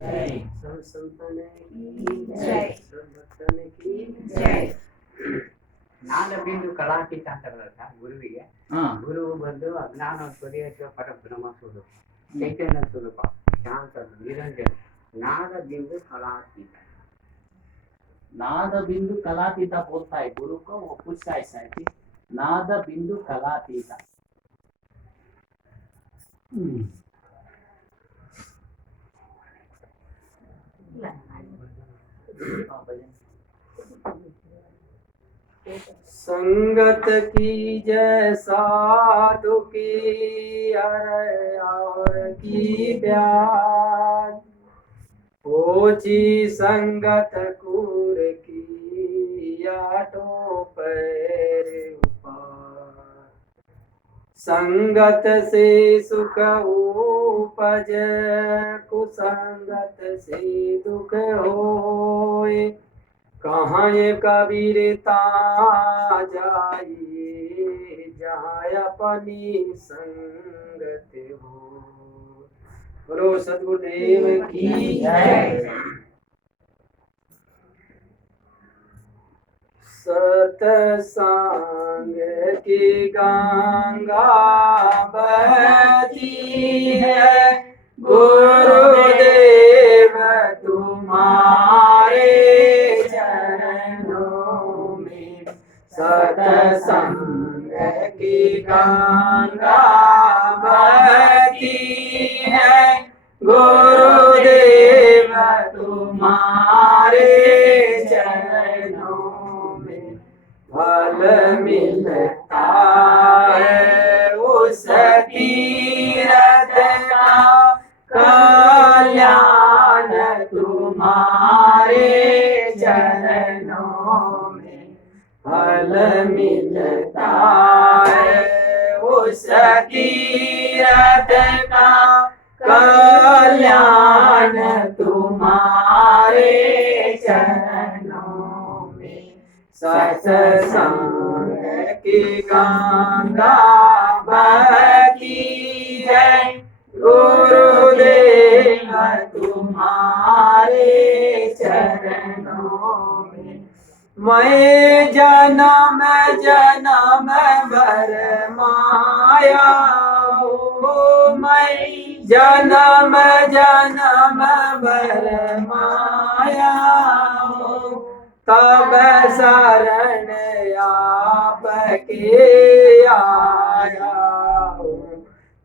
सब संतान की जय। सब भक्तों की जय। ನಾದ ಬಿಂದು ಕಲಾತೀತ ಅಂತ ಗುರುವಿಗೆ ಗುರು ಬಂದು ಅಜ್ಞಾನ ಪರಿಹರಿಸುವ ಪರಬ್ರಹ್ಮ ಸ್ವರೂಪ ಚೈತನ್ಯ ಸ್ವರೂಪ ಶಾಂತ ನಿರಂಜನ ನಾದ बिंदु कलातीत नाद बिंदु कलातीता बोलता है गुरु को। वो पूछता है ऐसा है कि नाद बिंदु कलातीता। संगत की जय साधु की और की ब्याज ओची संगत कूर की आटो पैर उपार संगत से सुख उपज कुसंगत से दुख होए कहाँ ये कबीरता जाइए जहाँ अपनी संगत हो। बोलो सद्गुरुदेव की जय। सतसंग की गंगा बहती है गुरुदेव तुम्हारे चरणों में सतसंग की गंगा बहती है गुरुदेव तुम्हारे चरणों में फल मिलता है उस तीरथ का कल्याण तुम्हारे चरणों में फल मिलता है उस तीरथ का कल्याण तुम्हारे चरणों में सत्संग की गंगा बहती है गुरुदेव तुम्हारे चरणों में मैं जन्म जन्म भर माया हूँ मैं जन्म जन्म भर माया हूँ तब शरण आपके आया हूँ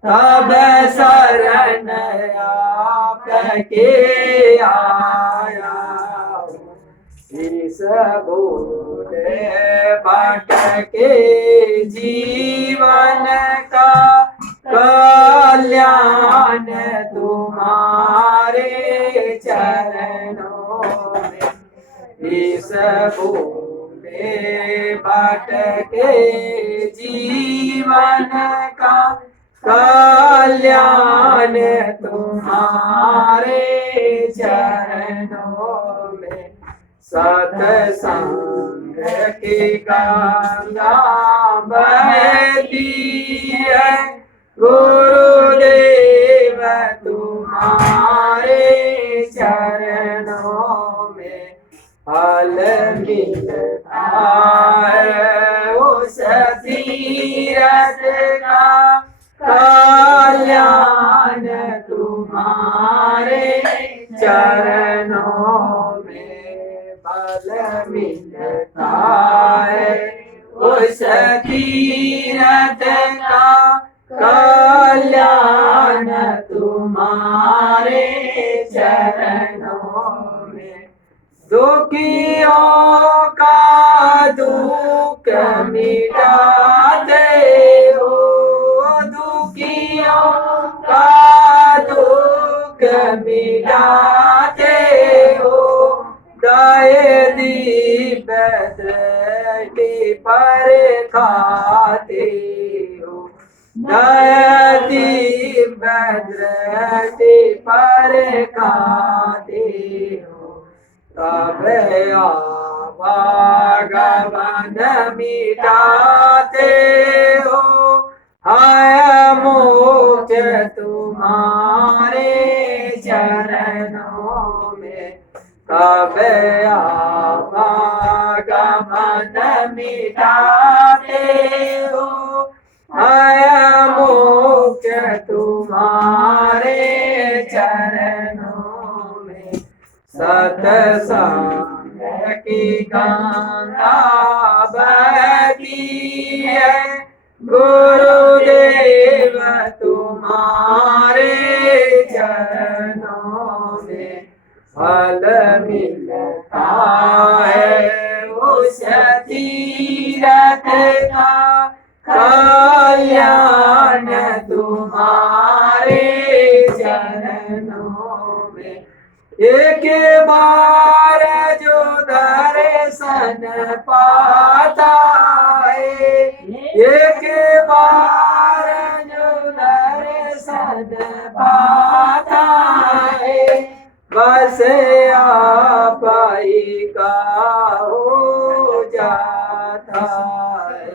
तब शरण आपके आया हूँ इस भूले भटके जीवन का कल्याण तुम्हारे चरणों में इस भूले भटके जीवन का कल्याण तुम्हारे चरणों में सत्संग की गंगा बहती है गुरुदेव तुम्हारे चरणों में फल मिलता है उस तीरथ का कल्याण तुम्हारे चरणों में फल मिलता है उस तीरथ का कल्याण तुम्हारे चरणों में दुखियों का दुख मिटाते हो दुखियों का दुख मिटाते हो दया दीप दृष्टि पर खाते हो दया दीप दृष्टि पर खाते हो तब भगवान मिटाते हो हाय मोक्ष तुम्हारे चरणों में कब आवागमन मिटाते हो मुख्य तुम्हारे चरणों में सत्संग की गंगा बहती है गुरुदेव तुम्हारे चरणों में फल मिलता है उस तीरथ का कल्याण तुम्हारे चरणों में एक बार जो दर्शन पाता है एक बार जो दर्शन पाता है बस आप ही का हो जाता है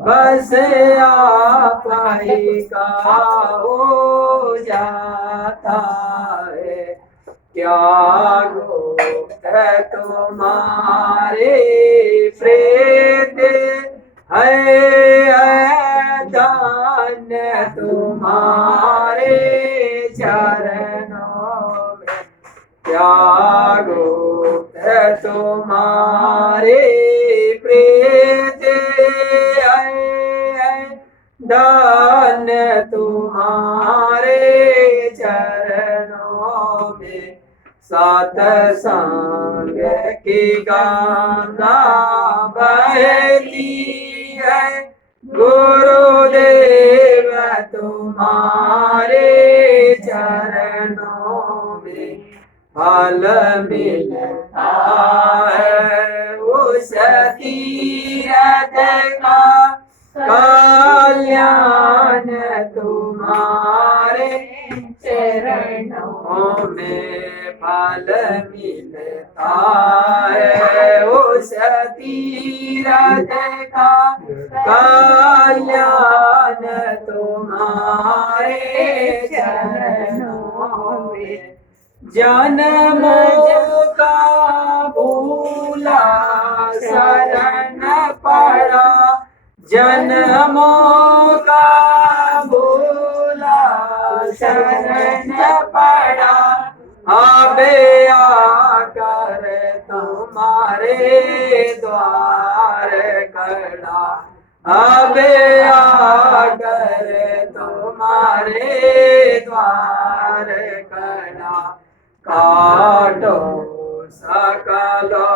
बस आप ही का हो जाता है क्या गुप्त तुम्हारे प्रेत है दान तुम्हारे चरणों में क्या गुप्त तुम्हारे प्रेत है दान तुम्हारे चरणों में सत्संग की गंगा बहती है गुरुदेव तुम्हारे चरणों में फल मिलता है उस तीरथ का कल्याण तुम्हारे चरणों में फल मिलता है उस तीरथ का कल्याण तुम्हारे चरणों में जन्मों का भूला शरण पड़ा जन्मों का भूला शरण पड़ा अबे आकर तुम्हारे द्वार खड़ा अबे आकर तुम्हारे द्वार खड़ा काटो सकलो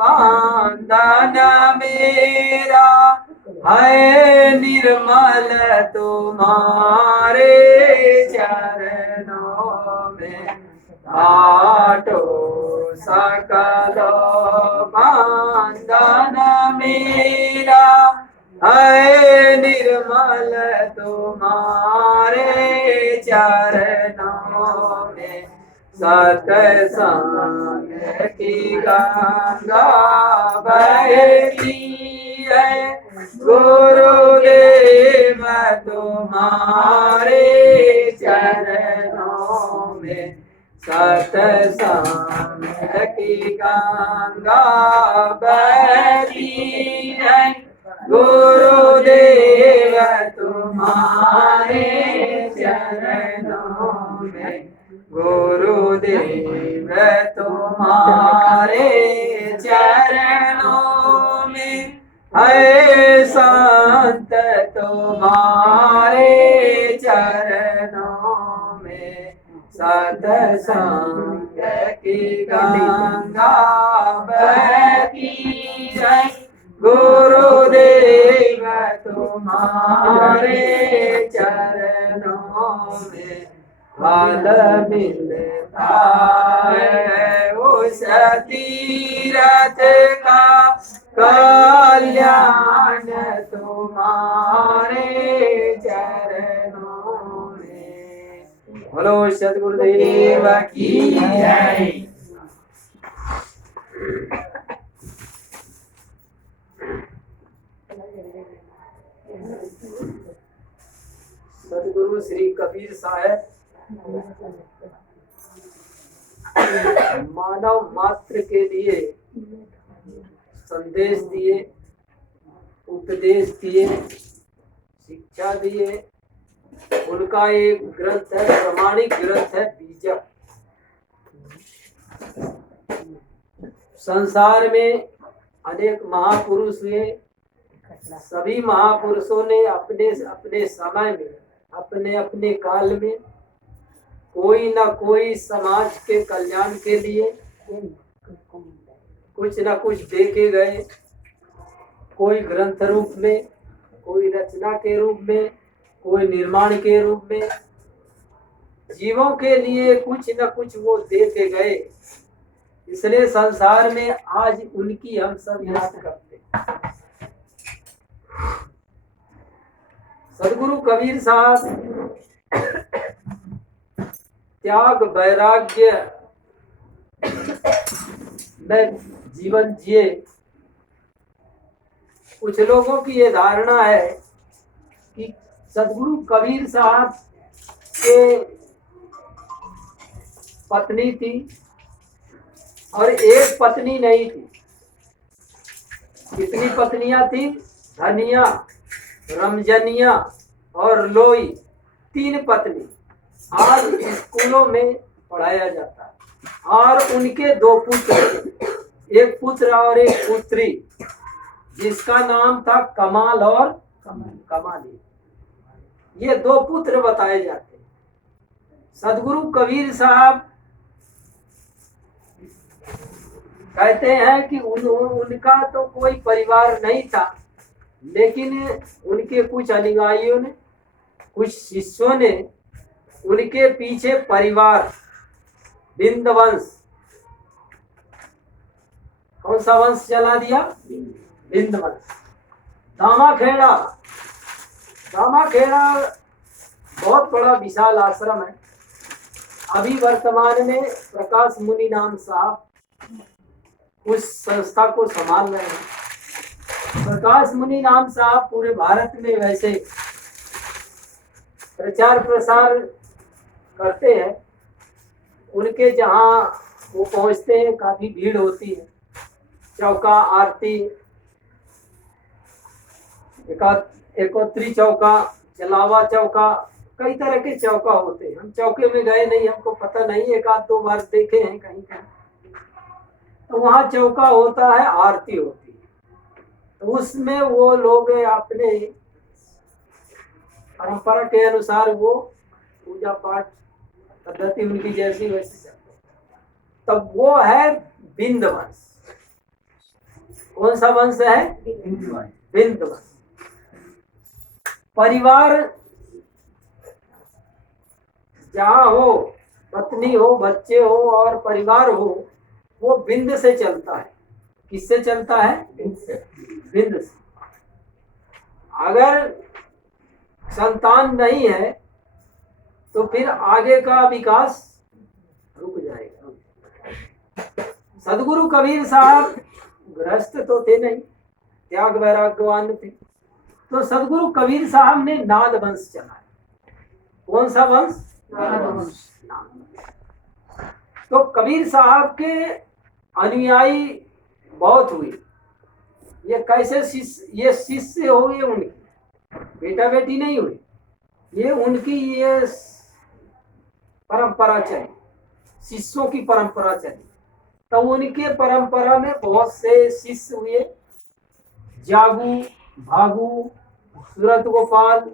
बंधन मेरा है निर्मल तुम्हारे चरणों में काटो सकलो बंधन मेरा है निर्मल तुम्हारे चरणों में सत्संग की गंगा बहती है गुरुदेव तुम्हारे चरणों में सत्संग की गंगा बहती है गुरुदेव तुम्हारे चरणों में गुरुदेव तुम्हारे चरणों में है संत तुम्हारे चरणों में सत्संग की गंगा बहती है गुरुदेव तुम्हारे चरणों में फल मिलता है उस तीरथ का कल्याण तुम्हारे चरणों में। बोलो सद्गुरुदेव की जय। सद्गुरु श्री कबीर साहब मानव मात्र के लिए संदेश दिए, उपदेश दिए, शिक्षा दिए। उनका एक ग्रंथ है, प्रामाणिक ग्रंथ है बीजक। संसार में अनेक महापुरुष हुए, सभी महापुरुषों ने अपने अपने समय में, अपने अपने काल में कोई न कोई समाज के कल्याण के लिए कुछ न कुछ दे के गए। कोई ग्रंथ रूप में, कोई रचना के रूप में, कोई निर्माण के रूप में, जीवों के लिए कुछ न कुछ वो दे के गए। इसलिए संसार में आज उनकी हम सब याद करते हैं। सदगुरु कबीर साहब त्याग वैराग्य में जीवन जिए। कुछ लोगों की ये धारणा है कि सदगुरु कबीर साहब के पत्नी थी और एक पत्नी नहीं थी। कितनी पत्नियां थी? धनिया, रमजनिया और लोई, 3 पत्नी। आज स्कूलों में पढ़ाया जाता है। और उनके 2 पुत्र, एक पुत्र और एक पुत्री, जिसका नाम था कमाल और कमाली। ये 2 पुत्र बताए जाते हैं। सदगुरु कबीर साहब कहते हैं कि उनका तो कोई परिवार नहीं था, लेकिन उनके कुछ अनुयायियों ने, कुछ शिष्यों ने उनके पीछे परिवार, बिंद वंश, कौन सा वंश चला दिया? बिंद वंश। दामाखेड़ा, दामाखेड़ा बहुत बड़ा विशाल आश्रम है। अभी वर्तमान में प्रकाश मुनि नाम साहब उस संस्था को संभाल रहे हैं। प्रकाश मुनि नाम साहब पूरे भारत में वैसे प्रचार प्रसार करते हैं। उनके जहाँ वो पहुँचते हैं काफी भीड़ होती है। चौका आरती, एकोत्री चौका, चलावा चौका, कई तरह के चौका होते हैं। हम चौके में गए नहीं, हमको पता नहीं, 1-2 बार देखे हैं कहीं कहीं। तो वहाँ चौका होता है, आरती होती है। तो उसमें वो लोग अपने परंपरा के अनुसार वो पूजा पाठ पद्धति उनकी जैसी वैसी चलती है। तब वो है बिंद वंश। कौन सा वंश है? बिंद वंश। परिवार जहाँ हो, पत्नी हो, बच्चे हो और परिवार हो, वो बिंद से चलता है। किससे चलता है? बिंद से। अगर संतान नहीं है तो फिर आगे का विकास रुक जाएगा। सदगुरु कबीर साहब गृहस्थ तो थे नहीं, त्याग वैराग्यवान थे। तो सदगुरु कबीर साहब ने नाद वंश चलाया। कौन सा वंश? नाद वंश। तो कबीर साहब के अनुयायी बहुत हुए। ये कैसे शिष्य? ये शिष्य हुए उनके, बेटा बेटी नहीं हुए। ये उनकी ये परंपरा चली, शिष्यों की परंपरा चली। तो उनके परंपरा में बहुत से शिष्य हुए। जागू, भागू, सूरत गोपाल,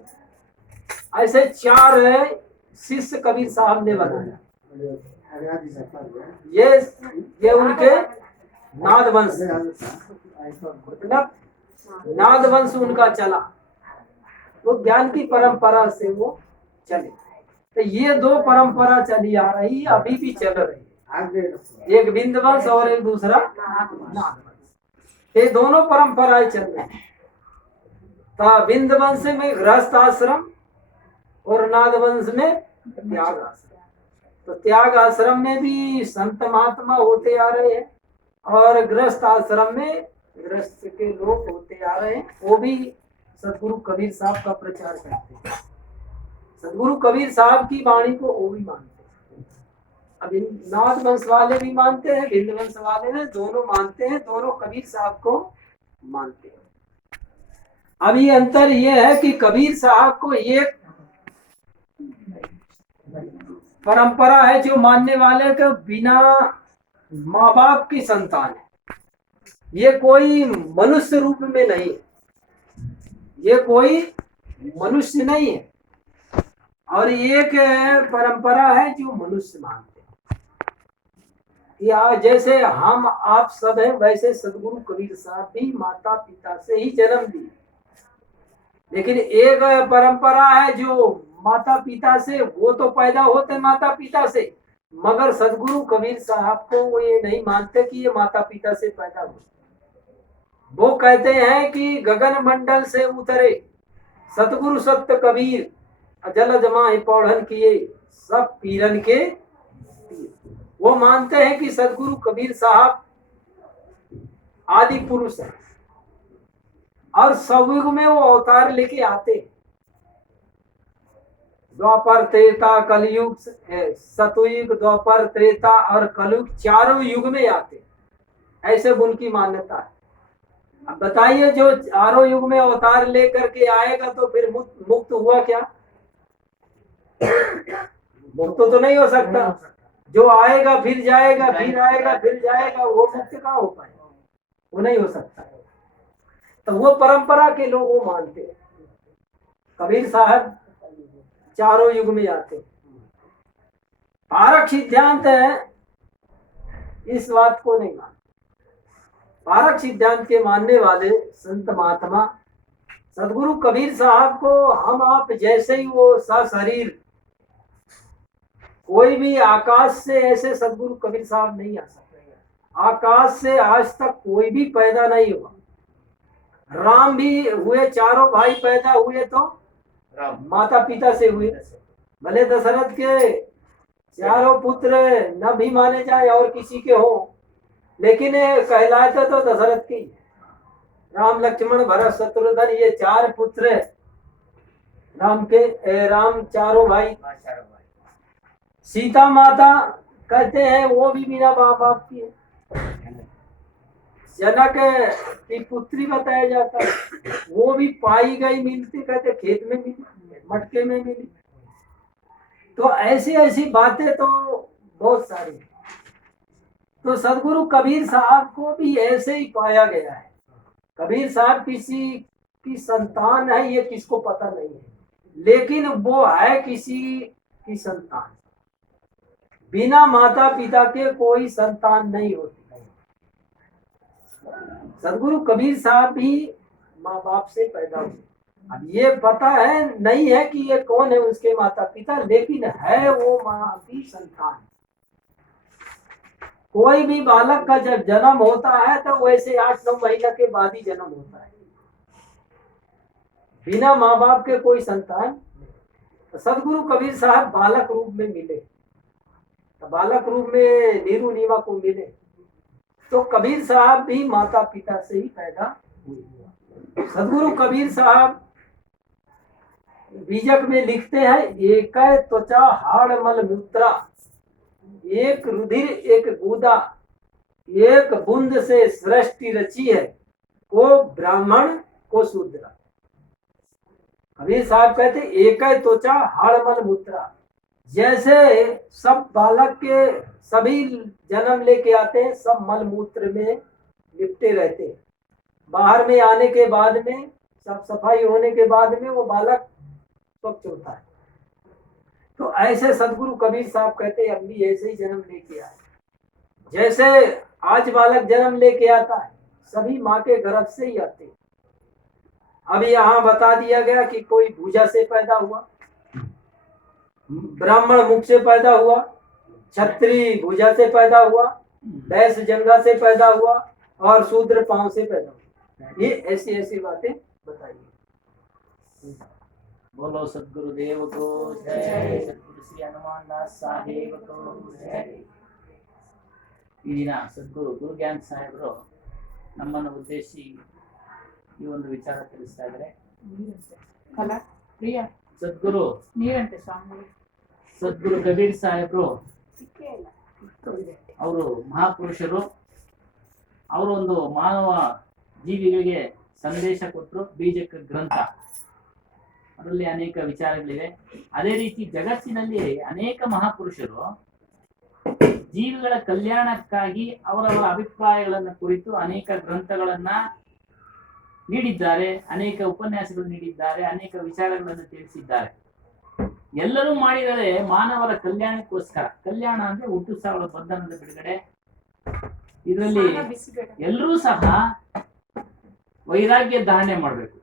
ऐसे 4 शिष्य कबीर साहब ने बनाया। ये उनके नाद वंश, मतलब नाद वंश उनका चला। वो ज्ञान की परंपरा से वो चले। तो ये 2 परंपरा चली आ रही, अभी भी चल रही है। एक बिंद वंश और एक दूसरा नाद वंश। ये दोनों परंपराएं चल रही। तो बिंद वंश में गृहस्थ आश्रम और नाद वंश में त्याग आश्रम। तो त्याग आश्रम में भी संत महात्मा होते आ रहे हैं और गृहस्थ आश्रम में गृहस्थ के लोग होते आ रहे हैं। वो भी सदगुरु कबीर साहब का प्रचार करते हैं। सदगुरु कबीर साहब की वाणी को वो भी मानते हैं। अब इन नाथ वंश वाले भी मानते हैं, बिंद वंश वाले हैं, दोनों मानते हैं, दोनों कबीर साहब को मानते हैं। अब ये अंतर ये है कि कबीर साहब को एक परंपरा है जो मानने वाले के बिना माँ बाप की संतान है, ये कोई मनुष्य रूप में नहीं है, ये कोई मनुष्य नहीं है। और एक परंपरा है जो मनुष्य मानते हैं। या जैसे हम आप सब हैं वैसे सदगुरु कबीर साहब भी माता पिता से ही जन्म लिए, लेकिन एक परंपरा है जो माता पिता से, वो तो पैदा होते माता पिता से, मगर सदगुरु कबीर साहब को वो ये नहीं मानते कि ये माता पिता से पैदा हुए। वो कहते हैं कि गगन मंडल से उतरे सतगुरु सत्य कबीर, जल जमाए पौढ़न किए सब पीरन के पीर। वो मानते हैं कि सदगुरु कबीर साहब आदि पुरुष है और सतयुग में वो अवतार लेके आते हैं। द्वापर त्रेता कलयुग, सतयुग द्वापर त्रेता और कलयुग चारों युग में आते हैं, ऐसे उनकी मान्यता है। अब बताइए जो चारों युग में अवतार लेकर के आएगा तो फिर मुक्त हुआ क्या? मुक्त तो नहीं हो सकता। जो आएगा फिर जाएगा, फिर आएगा फिर जाएगा, वो मुक्त कहाँ हो पाएगा? वो नहीं हो सकता। तो वो परंपरा के लोग वो मानते हैं कबीर साहब चारों युग में आते। पारक सिद्धांत है इस बात को नहीं मानते। पारक सिद्धांत के मानने वाले संत महात्मा सदगुरु कबीर साहब को हम आप जैसे ही वो सशरीर, कोई भी आकाश से ऐसे सदगुरु कबीर साहब नहीं आ सकते। आकाश से आज तक कोई भी पैदा नहीं हुआ। राम भी हुए, चारों भाई पैदा हुए तो माता पिता से हुए। भले दशरथ के चारों पुत्र न भी माने जाए और किसी के हो, लेकिन कहलाते तो दशरथ की। राम लक्ष्मण भरत शत्रुघ्न ये चार पुत्र राम के, राम चारों भाई। सीता माता कहते हैं वो भी बिना माँ बाप की है। जनक की पुत्री बताया जाता है, वो भी पाई गई मिलती, कहते खेत में मिली, मटके में मिली। तो ऐसी ऐसी बातें तो बहुत सारी। तो सदगुरु कबीर साहब को भी ऐसे ही पाया गया है। कबीर साहब किसी की संतान है ये किसको पता नहीं है, लेकिन वो है किसी की संतान। बिना माता पिता के कोई संतान नहीं होती। सदगुरु कबीर साहब भी माँ बाप से पैदा हुए। अब ये पता है नहीं है कि ये कौन है उसके माता पिता, लेकिन है वो माँ की संतान। कोई भी बालक का जब जन्म होता है तो वैसे 8-9 महीना के बाद ही जन्म होता है, बिना माँ बाप के कोई संतान। तो सदगुरु कबीर साहब बालक रूप में मिले, तो बालक रूप में नीरू नीवा को मिले, तो कबीर साहब भी माता पिता से ही पैदा हुए। सदगुरु कबीर साहब बीजक में लिखते हैं, एक त्वचा हाड़ मल मूत्रा, एक रुधिर एक गुदा, एक बूंद से सृष्टि रची है, को ब्राह्मण को शूद्र। कबीर साहब कहते एक त्वचा हाड़ मल मूत्रा। जैसे सब बालक के सभी जन्म लेके आते हैं, सब मल मूत्र में लिपटे रहते हैं। बाहर में आने के बाद में, सब सफाई होने के बाद में वो बालक स्वच्छ होता है। तो ऐसे सदगुरु कबीर साहब कहते हैं हम भी ऐसे ही जन्म लेके आए। जैसे आज बालक जन्म लेके आता है, सभी माँ के गर्भ से ही आते हैं। अब यहाँ बता दिया गया कि कोई भुजा से पैदा हुआ, ब्राह्मण मुख से पैदा हुआ, क्षत्रिय भुजा से पैदा हुआ, वैश्य जंगा से पैदा हुआ और शूद्र पांव से पैदा हुआ। ये ऐसी ऐसी बातें बताइए। बोलो सद्गुरुदेव को जय, सद्गुरु श्री हनुमान दास साहेब को जय। ಈ ದಿನ ಸದ್ಗುರು ಗುರು ಜ್ಞಾನ ಸಾಹೇಬರು ನಮ್ಮನ್ನು ಉದ್ದೇಶಿಸಿ ಈ ಒಂದು ವಿಚಾರ ತಿಳಿಸ್ತಾ ಇದ್ದಾರೆ. ಸದ್ಗುರು ನೀರಂತೆ ಸ್ವಾಮಿ ಸದ್ಗುರು ಕಬೀರ್ ಸಾಹೇಬರು ಅವರು ಮಹಾಪುರುಷರು. ಅವರು ಒಂದು ಮಾನವ ಜೀವಿಗಳಿಗೆ ಸಂದೇಶ ಕೊಟ್ಟರು, ಬೀಜಕ ಗ್ರಂಥ, ಅದರಲ್ಲಿ ಅನೇಕ ವಿಚಾರಗಳಿವೆ. ಅದೇ ರೀತಿ ಜಗತ್ತಿನಲ್ಲಿ ಅನೇಕ ಮಹಾಪುರುಷರು ಜೀವಿಗಳ ಕಲ್ಯಾಣಕ್ಕಾಗಿ ಅವರವರ ಅಭಿಪ್ರಾಯಗಳನ್ನು ಕುರಿತು ಅನೇಕ ಗ್ರಂಥಗಳನ್ನ ನೀಡಿದ್ದಾರೆ, ಅನೇಕ ಉಪನ್ಯಾಸಗಳು ನೀಡಿದ್ದಾರೆ, ಅನೇಕ ವಿಚಾರಗಳನ್ನು ತಿಳಿಸಿದ್ದಾರೆ. ಎಲ್ಲರೂ ಮಾಡಿದರೆ ಮಾನವರ ಕಲ್ಯಾಣಕ್ಕೋಸ್ಕರ. ಕಲ್ಯಾಣ ಅಂದ್ರೆ ಹುಟ್ಟು ಸಾವಿರ ಬಂಧನದ ಬಿಡುಗಡೆ. ಇದರಲ್ಲಿ ಎಲ್ಲರೂ ಸಹ ವೈರಾಗ್ಯ ಧಾರಣೆ ಮಾಡಬೇಕು.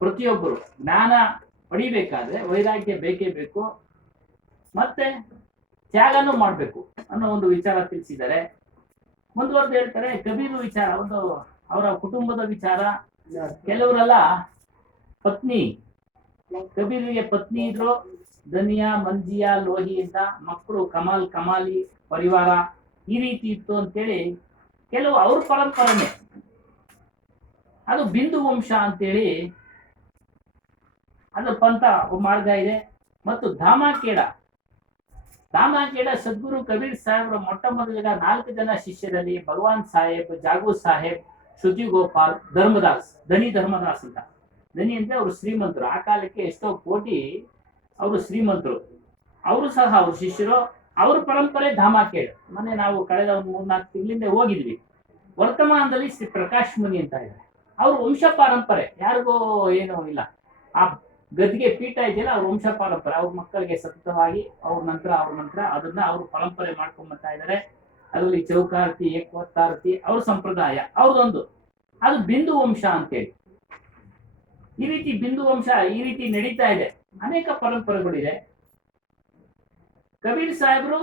ಪ್ರತಿಯೊಬ್ಬರು ಜ್ಞಾನ ಪಡಿಬೇಕಾದ್ರೆ ವೈರಾಗ್ಯ ಬೇಕೇ ಬೇಕು, ಮತ್ತೆ ತ್ಯಾಗನೂ ಮಾಡಬೇಕು ಅನ್ನೋ ಒಂದು ವಿಚಾರ ತಿಳಿಸಿದ್ದಾರೆ. ಮುಂದುವರೆದು ಹೇಳ್ತಾರೆ ಕಬೀರ್ ವಿಚಾರ, ಒಂದು ಅವರ ಕುಟುಂಬದ ವಿಚಾರ. ಕೆಲವರೆಲ್ಲ ಪತ್ನಿ, ಕಬೀರ್ಗೆ ಪತ್ನಿ ಇದ್ರು, ದನಿಯಾ, ಮಂಜಿಯಾ, ಲೋಹಿ ಅಂತ, ಮಕ್ಕಳು ಕಮಾಲ್, ಕಮಾಲಿ, ಪರಿವಾರ ಈ ರೀತಿ ಇತ್ತು ಅಂತೇಳಿ ಕೆಲವು ಅವ್ರ ಪರಂಪರೆನೆ. ಅದು ಬಿಂದು ವಂಶ ಅಂತೇಳಿ ಅದು ಪಂಥ ಮಾರ್ಗ ಇದೆ. ಮತ್ತು ಧಾಮಾಖೇಡ ಸದ್ಗುರು ಕಬೀರ್ ಸಾಹೇಬ್ರ ಮೊಟ್ಟ ಮೊದಲಿಗ 4 ಜನ ಶಿಷ್ಯರಲ್ಲಿ ಭಗವಾನ್ ಸಾಹೇಬ್, ಜಾಗು ಸಾಹೇಬ್, ಶ್ರುತಿ ಗೋಪಾಲ್, ಧರ್ಮದಾಸ್, ಧರ್ಮದಾಸ್ ಅಂತ. ಧನಿ ಅಂದ್ರೆ ಅವರು ಶ್ರೀಮಂತರು, ಆ ಕಾಲಕ್ಕೆ ಎಷ್ಟೋ ಕೋಟಿ ಅವರು ಶ್ರೀಮಂತರು. ಅವರು ಸಹ ಅವ್ರ ಶಿಷ್ಯರು. ಅವ್ರ ಪರಂಪರೆ ಧಾಮಾಖೇಡ್. ಮೊನ್ನೆ ನಾವು ಕಳೆದ ಒಂದು 3-4 ತಿಂಗಳಿಂದ ಹೋಗಿದ್ವಿ. ವರ್ತಮಾನದಲ್ಲಿ ಶ್ರೀ ಪ್ರಕಾಶ್ ಮುನಿ ಅಂತ ಇದ್ದಾರೆ. ಅವ್ರ ವಂಶ ಪಾರಂಪರೆ ಯಾರಿಗೂ ಏನೂ ಇಲ್ಲ. ಆ ಗದ್ಗೆ ಪೀಠ ಇದೆಯಲ್ಲ, ಅವ್ರ ವಂಶ ಪಾರಂಪರೆ, ಅವ್ರ ಮಕ್ಕಳಿಗೆ ಸತತವಾಗಿ ಅವ್ರ ನಂತರ ಅದನ್ನ ಅವರು ಪರಂಪರೆ ಮಾಡ್ಕೊಂಡ್ ಬರ್ತಾ ಇದ್ದಾರೆ. ಅದರಲ್ಲಿ ಚೌಕಾರತಿ, ಏಕವತ್ತಾರತಿ ಅವ್ರ ಸಂಪ್ರದಾಯ ಅವ್ರದೊಂದು. ಅದು ಬಿಂದು ವಂಶ ಅಂತೇಳಿ. ಈ ರೀತಿ ಬಿಂದು ವಂಶ ಈ ರೀತಿ ನಡೀತಾ ಇದೆ. ಅನೇಕ ಪರಂಪರೆಗಳಿದೆ. ಕಬೀರ್ ಸಾಹೇಬ್ರು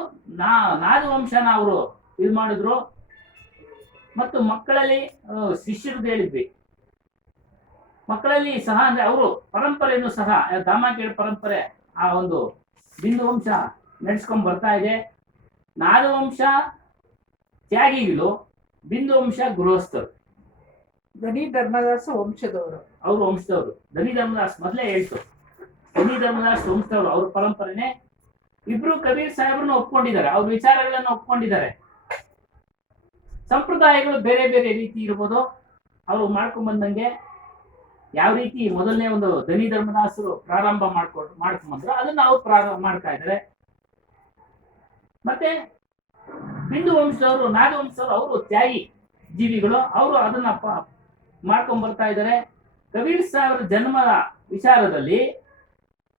ನಾದ ವಂಶನ ಅವರು ಇದು ಮಾಡಿದ್ರು. ಮತ್ತು ಮಕ್ಕಳಲ್ಲಿ ಶಿಷ್ಯರದ್ದು ಹೇಳಿದ್ವಿ. ಮಕ್ಕಳಲ್ಲಿ ಸಹ ಅಂದ್ರೆ ಅವರು ಪರಂಪರೆಯನ್ನು ಸಹ ಧಾಮಾಖೇಡ್ ಪರಂಪರೆ ಆ ಒಂದು ಬಿಂದು ವಂಶ ನಡೆಸ್ಕೊಂಡ್ ಬರ್ತಾ ಇದೆ. ನಾದ ವಂಶ ತ್ಯಾಗಿಗಳು, ಬಿಂದು ವಂಶ ಗೃಹಸ್ಥರು. ಧನಿ ಧರ್ಮದಾಸ ವಂಶದವರು, ಅವ್ರ ವಂಶದವರು. ಧನಿ ಧರ್ಮದಾಸ್ ಮೊದಲೇ ಹೇಳ್ತು, ಧನಿ ಧರ್ಮದಾಸ್ ವಂಶದವರು, ಅವ್ರ ಪರಂಪರೆನೆ. ಇಬ್ರು ಕಬೀರ್ ಸಾಹೇಬ್ರನ್ನ ಒಪ್ಕೊಂಡಿದ್ದಾರೆ, ಅವ್ರ ವಿಚಾರಗಳನ್ನ ಒಪ್ಕೊಂಡಿದ್ದಾರೆ. ಸಂಪ್ರದಾಯಗಳು ಬೇರೆ ಬೇರೆ ರೀತಿ ಇರ್ಬೋದು. ಅವರು ಮಾಡ್ಕೊಂಡ್ ಬಂದಂಗೆ ಯಾವ ರೀತಿ ಮೊದಲನೇ ಒಂದು ಧನಿ ಧರ್ಮದಾಸರು ಪ್ರಾರಂಭ ಮಾಡ್ಕೊಂಡ್ಬಂದ್ರು, ಅದನ್ನ ಅವ್ರು ಪ್ರಾರಂಭ ಮಾಡ್ತಾ ಇದ್ದಾರೆ. ಮತ್ತೆ ಬಿಂದು ವಂಶದವರು, ನಾಗ ವಂಶದವರು, ಅವರು ತ್ಯಾಗಿ ಜೀವಿಗಳು, ಅವರು ಅದನ್ನ ಮಾಡ್ಕೊಂಡ್ ಬರ್ತಾ ಇದ್ದಾರೆ. ಕಬೀರ್ ಸಾಹೇಬ್ರ ಜನ್ಮದ ವಿಚಾರದಲ್ಲಿ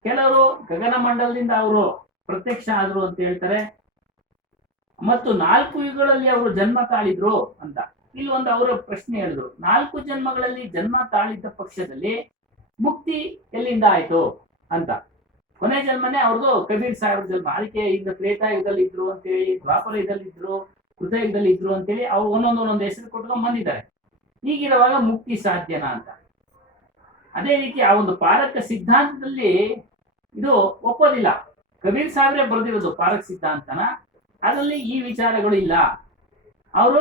ಕೆಲವರು ಗಗನ ಮಂಡಲದಿಂದ ಅವರು ಪ್ರತ್ಯಕ್ಷ ಆದ್ರು ಅಂತ ಹೇಳ್ತಾರೆ. ಮತ್ತು 4 ಯುಗಗಳಲ್ಲಿ ಅವರು ಜನ್ಮ ತಾಳಿದ್ರು ಅಂತ. ಇಲ್ಲಿ ಒಂದು ಅವರ ಪ್ರಶ್ನೆ ಹೇಳಿದ್ರು, 4 ಜನ್ಮಗಳಲ್ಲಿ ಜನ್ಮ ತಾಳಿದ್ದ ಪಕ್ಷದಲ್ಲಿ ಮುಕ್ತಿ ಎಲ್ಲಿಂದ ಆಯ್ತು ಅಂತ. ಕೊನೆ ಜನ್ಮನೇ ಅವ್ರದ್ದು ಕಬೀರ್ ಸಾಹೇಬ್ರ ಜನ್ಮ. ಅದಕ್ಕೆ ಈಗ ತ್ರೇತಾಯುಗದಲ್ಲಿ ಇದ್ರು ಅಂತೇಳಿ, ದ್ವಾಪರ ಯುಗದಲ್ಲಿ ಇದ್ರು, ಕೃತಯುಗದಲ್ಲಿ ಇದ್ರು ಅಂತೇಳಿ ಅವ್ರು ಒಂದೊಂದು ಹೆಸರು ಕೊಟ್ಕೊಂಡ್ ಬಂದಿದ್ದಾರೆ. ಹೀಗಿರುವಾಗ ಮುಕ್ತಿ ಸಾಧ್ಯನಾ ಅಂತ. ಅದೇ ರೀತಿ ಆ ಒಂದು ಪಾರಕ ಸಿದ್ಧಾಂತದಲ್ಲಿ ಇದು ಒಪ್ಪೋದಿಲ್ಲ. ಕಬೀರ್ ಸಾಹೇಬ್ರೆ ಬರೆದಿರೋದು ಪಾರಕ ಸಿದ್ಧಾಂತನ, ಅದರಲ್ಲಿ ಈ ವಿಚಾರಗಳು ಇಲ್ಲ. ಅವರು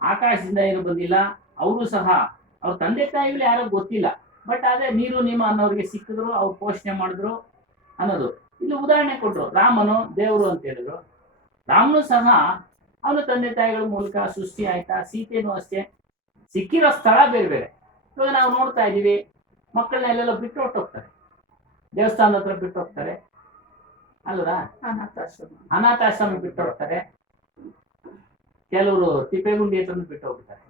ಆಕಾಶದಿಂದ ಏನು ಬಂದಿಲ್ಲ. ಅವರು ಸಹ ಅವ್ರ ತಂದೆ ತಾಯಿಗಳು ಯಾರೋ ಗೊತ್ತಿಲ್ಲ, ಬಟ್ ಅದೇ ನೀರು ನಿಮ್ಮ ಅನ್ನೋರಿಗೆ ಸಿಕ್ಕಿದ್ರು, ಅವ್ರು ಪೋಷಣೆ ಮಾಡಿದ್ರು ಅನ್ನೋದು. ಇಲ್ಲಿ ಉದಾಹರಣೆ ಕೊಟ್ರು, ರಾಮನು ದೇವರು ಅಂತ ಹೇಳಿದ್ರು. ರಾಮನು ಸಹ ಅವನ ತಂದೆ ತಾಯಿಗಳ ಮೂಲಕ ಸೃಷ್ಟಿ ಆಯ್ತಾ. ಸೀತೆನೂ ಅಷ್ಟೇ. ಸಿಕ್ಕಿರೋ ಸ್ಥಳ ಬೇರೆ ಬೇರೆ. ಇವಾಗ ನಾವು ನೋಡ್ತಾ ಇದೀವಿ, ಮಕ್ಕಳನ್ನ ಎಲ್ಲೆಲ್ಲ ಬಿಟ್ಟು ಹೊಟ್ಟೋಗ್ತಾರೆ, ದೇವಸ್ಥಾನದ ಹತ್ರ ಬಿಟ್ಟು ಹೋಗ್ತಾರೆ ಅಲ್ವಾ, ಅನಾಥಾಶ್ರಮ ಬಿಟ್ಟು ಹೋಗ್ತಾರೆ, ಕೆಲವರು ತಿಪ್ಪೇಗುಂಡಿ ಹತ್ರ ಬಿಟ್ಟು ಹೋಗ್ತಾರೆ.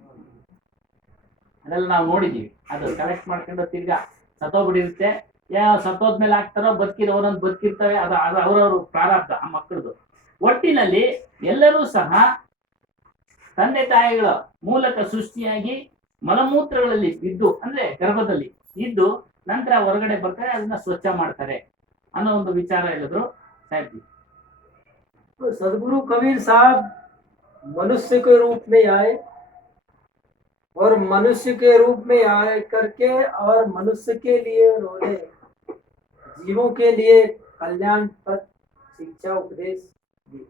ಅದೆಲ್ಲ ನಾವು ನೋಡಿದೀವಿ. ಅದು ಕಲೆಕ್ಟ್ ಮಾಡ್ಕೊಂಡು ತಿರ್ಗಾ ಸತ್ತೋಗ್ಬಿಟ್ಟಿರುತ್ತೆ. ಸತ್ತೋದ್ಮೇಲೆ ಆಗ್ತಾರೋ ಬದುಕಿರೋ ಒಂದೊಂದು ಬದುಕಿರ್ತವೆ. ಅದು ಅವ್ರವ್ರ ಪ್ರಾರಬ್ಧ ಆ ಮಕ್ಕಳದು. ಒಟ್ಟಿನಲ್ಲಿ ಎಲ್ಲರೂ ಸಹ ತಂದೆ ತಾಯಿಗಳ ಮೂಲಕ ಸೃಷ್ಟಿಯಾಗಿ ಮಲಮೂತ್ರಗಳಲ್ಲಿ ಇದ್ದು, ಅಂದ್ರೆ ಗರ್ಭದಲ್ಲಿ ಇದ್ದು ನಂತರ ಹೊರಗಡೆ ಬರ್ತಾರೆ, ಅದನ್ನ ಸ್ವಚ್ಛ ಮಾಡ್ತಾರೆ ಅನ್ನೋ ಒಂದು ವಿಚಾರ ಹೇಳಿದ್ರು ಸಾಹೇಬ್ಜಿ. सदगुरु कबीर साहब मनुष्य के रूप में आए और मनुष्य के रूप में आए करके और मनुष्य के लिए उन्होंने जीवों के लिए कल्याण पर शिक्षा उपदेश दी।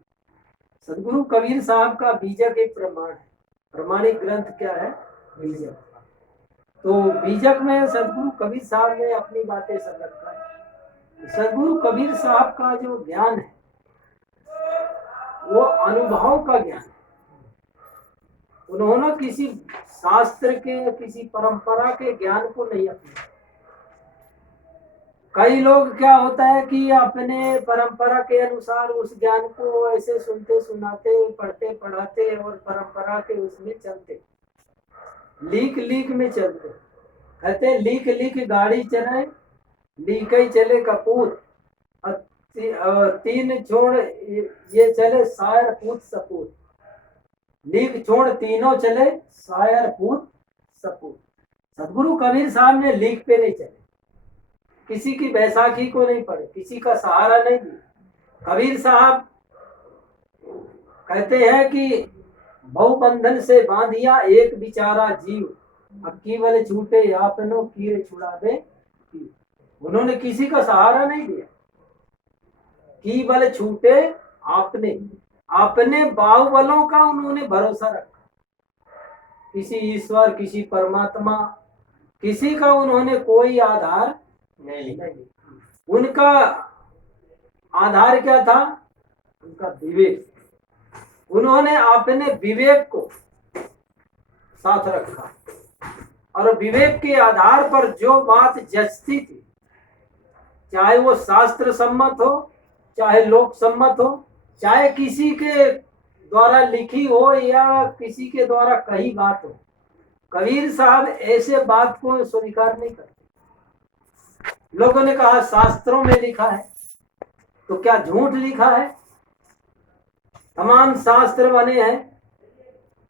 सदगुरु कबीर साहब का बीजक एक प्रमाण है। प्रमाणिक ग्रंथ क्या है? बीजक। तो बीजक में सदगुरु कबीर साहब ने अपनी बातें सब रखा है। सदगुरु कबीर साहब का जो ज्ञान है वो अनुभव का ज्ञान है। उन्होंने किसी शास्त्र के, किसी परंपरा के ज्ञान को नहीं अपनाया। कई लोग क्या होता है कि अपने परंपरा के अनुसार उस ज्ञान को ऐसे सुनते सुनाते, पढ़ते पढ़ाते और परंपरा के उसमें चलते, लीक लीक में चलते। कहते हैं लीक लीक गाड़ी चले, लीक ही चले कपूर, और तीन छोड़ ये चले शायर पूत सपूत। लीक छोड़ तीनों चले शायर पूत सपूत। सदगुरु कबीर साहब ने लीक पे नहीं चले, किसी की बैसाखी को नहीं पढ़े, किसी का सहारा नहीं दिया। कबीर साहब कहते हैं कि बहु बंधन से बांधिया एक बिचारा जीव, अब केवल छूटे आपनो कीड़े छुड़ा दे। उन्होंने किसी का सहारा नहीं दिया, केवल छूटे आपने, अपने बाहुबलों का उन्होंने भरोसा रखा। किसी ईश्वर, किसी परमात्मा, किसी का उन्होंने कोई आधार नहीं। उनका आधार क्या था? उनका विवेक। उन्होंने अपने विवेक को साथ रखा और विवेक के आधार पर जो बात जचती थी, चाहे वो शास्त्र सम्मत हो, चाहे लोक सम्मत हो, चाहे किसी के द्वारा लिखी हो या किसी के द्वारा कही बात हो, कबीर साहब ऐसे बात को स्वीकार नहीं करते। लोगों ने कहा शास्त्रों में लिखा है, तो क्या झूठ लिखा है? तमाम शास्त्र बने हैं,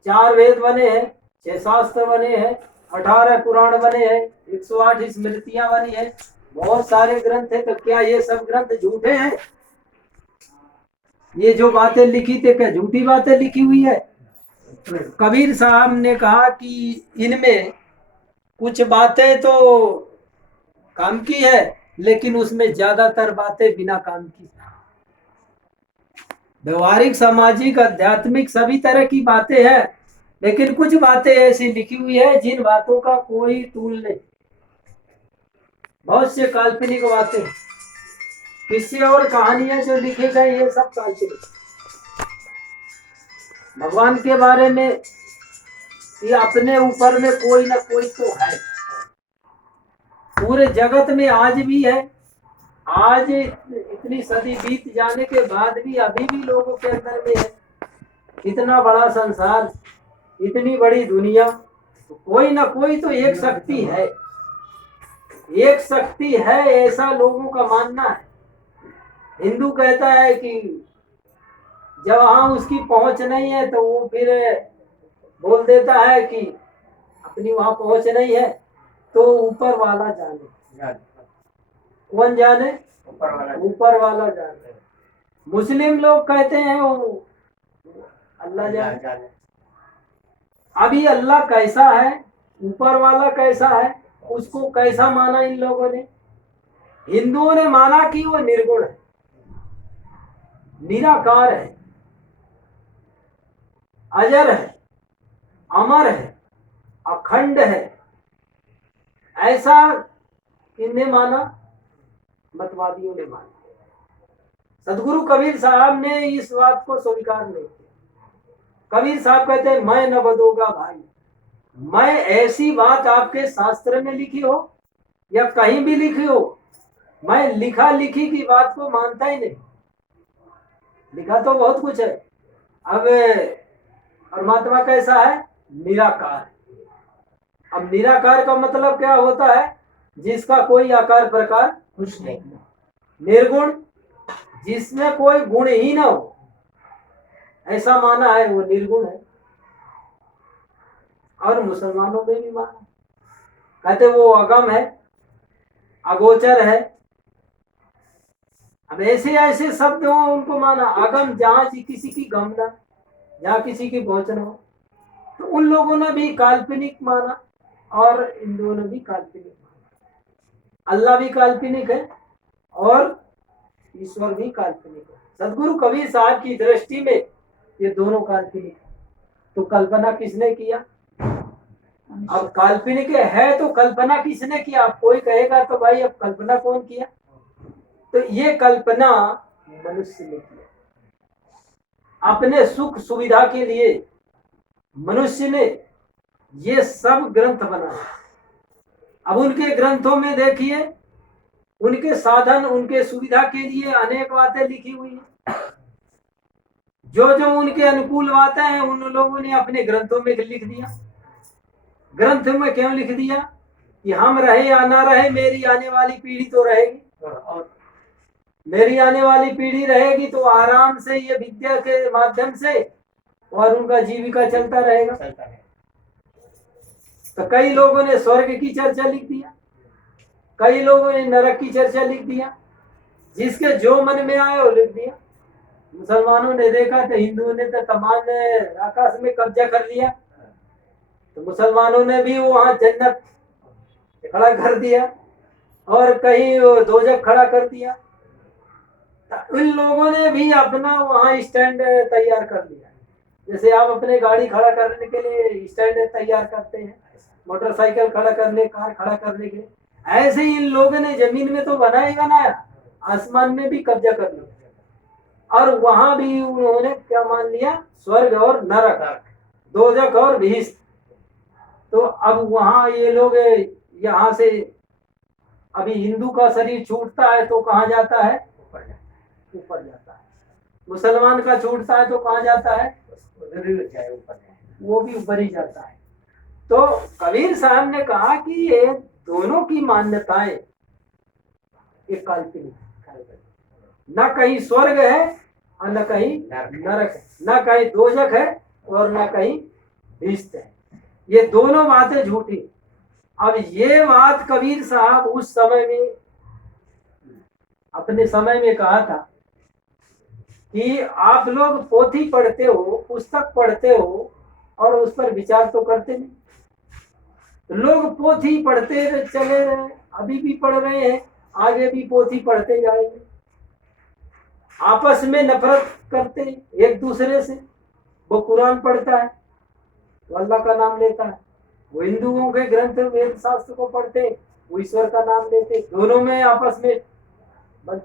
4 वेद बने हैं, 6 शास्त्र बने हैं, 18 पुराण बने हैं, 108 स्मृतियां बनी है, बहुत सारे ग्रंथ हैं। तो क्या ये सब ग्रंथ झूठे हैं? ये जो बातें लिखी थी क्या झूठी बातें लिखी हुई है? कबीर साहब ने कहा कि इनमें कुछ बातें तो काम की है, लेकिन उसमें ज्यादातर बातें बिना काम की। व्यवहारिक, सामाजिक, आध्यात्मिक सभी तरह की बातें हैं, लेकिन कुछ बातें ऐसी लिखी हुई है जिन बातों का कोई तूल नहीं। बहुत से काल्पनिक बातें, किस्से और कहानियां जो लिखे गए ये सब काल्पनिक। भगवान के बारे में ये अपने ऊपर में कोई ना कोई तो है, पूरे जगत में आज भी है। आज इतनी सदी बीत जाने के बाद भी अभी भी लोगों के अंदर में है। इतना बड़ा संसार, इतनी बड़ी दुनिया, तो कोई ना कोई तो एक शक्ति है, एक शक्ति है, ऐसा लोगों का मानना है। हिंदू कहता है कि जब वहां उसकी पहुंच नहीं है तो वो फिर बोल देता है कि अपनी वहां पहुंच नहीं है तो ऊपर वाला जाने। कौन जाने? ऊपर वाला जाने। मुस्लिम लोग कहते हैं वो अल्लाह जाने। अभी अल्लाह कैसा है, ऊपर वाला कैसा है, उसको कैसा माना इन लोगों ने? हिंदुओं ने माना कि वो निर्गुण है, निराकार है, अजर है, अमर है, अखंड है। ऐसा किसने माना? मतवादियों ने माना। सदगुरु कबीर साहब ने इस बात को स्वीकार नहीं किया। कबीर साहब कहते हैं मैं न बदूंगा भाई, मैं ऐसी बात आपके शास्त्र में लिखी हो या कहीं भी लिखी हो, मैं लिखा लिखी की बात को मानता ही नहीं। लिखा तो बहुत कुछ है। अब परमात्मा कैसा है? निराकार। अब निराकार का मतलब क्या होता है? जिसका कोई आकार प्रकार कुछ नहीं। निर्गुण, जिसमें कोई गुण ही ना हो, ऐसा माना है, वो निर्गुण है। और मुसलमानों में भी माना, कहते वो अगम है, अगोचर है। अब ऐसे ऐसे शब्द हो उनको माना। अगम, जहां किसी की गम ना, जहां किसी की पहुंच ना हो, तो उन लोगों ने भी काल्पनिक माना और हिंदुओं ने भी काल्पनिक माना। अल्लाह भी काल्पनिक है और ईश्वर भी काल्पनिक है। सदगुरु कबीर साहब की दृष्टि में ये दोनों काल्पनिक है। तो कल्पना किसने किया? अब काल्पनिक है तो कल्पना किसने किया? अब कोई कहेगा तो भाई अब कल्पना कौन किया? तो ये कल्पना मनुष्य ने किया। अपने सुख सुविधा के लिए मनुष्य ने ये सब ग्रंथ बनाए। अब उनके ग्रंथों में देखिए, उनके साधन, उनके सुविधा के लिए अनेक बातें लिखी हुई हैं। जो जो उनके अनुकूल बातें हैं उन लोगों ने अपने ग्रंथों में लिख दिया। ग्रंथ में क्यों लिख दिया? कि हम रहे या ना रहे, मेरी आने वाली पीढ़ी तो रहेगी, और मेरी आने वाली पीढ़ी रहेगी तो आराम से ये विद्या के माध्यम से और उनका जीविका चलता रहेगा। तो कई लोगों ने स्वर्ग की चर्चा लिख दिया, कई लोगों ने नरक की चर्चा लिख दिया, जिसके जो मन में आए वो लिख दिया। मुसलमानों ने देखा तो हिंदुओं ने तो तमाम आकाश में कब्जा कर लिया, तो मुसलमानों ने भी वहां जन्नत खड़ा कर दिया और कहीं दोजख खड़ा कर दिया। इन लोगों ने भी अपना वहां स्टैंड तैयार कर लिया। जैसे आप अपने गाड़ी खड़ा करने के लिए स्टैंड तैयार करते हैं, मोटरसाइकिल खड़ा करने, कार खड़ा करने के लिए, ऐसे ही इन लोगों ने जमीन में तो बना ही बनाया, आसमान में भी कब्जा कर लिया। और वहां भी उन्होंने क्या मान लिया? स्वर्ग और नरक, दोजख और भीष्ट। तो अब वहां ये लोग यहाँ से, अभी हिंदू का शरीर छूटता है तो कहाँ जाता है? ऊपर जाता है। मुसलमान का छूटता है तो कहाँ जाता है? वो भी ऊपर ही जाता है। तो कबीर साहब ने कहा कि ये दोनों की मान्यताएं एक काल्पनिक, न कहीं स्वर्ग है और न कहीं नरक है, न कहीं दोजख है और न कहीं भीष्ट है। ये दोनों बातें झूठी। अब ये बात कबीर साहब उस समय में, अपने समय में कहा था कि आप लोग पोथी पढ़ते हो, पुस्तक पढ़ते हो और उस पर विचार तो करते नहीं। लोग पोथी पढ़ते चले रहे, अभी भी पढ़ रहे हैं, आगे भी पोथी पढ़ते जाएंगे। आपस में नफरत करते एक दूसरे से। वो कुरान पढ़ता है तो अल्लाह का नाम लेता है, वो हिंदुओं के ग्रंथ वेद शास्त्र को पढ़ते, वो ईश्वर का नाम लेते। दोनों में आपस में बनती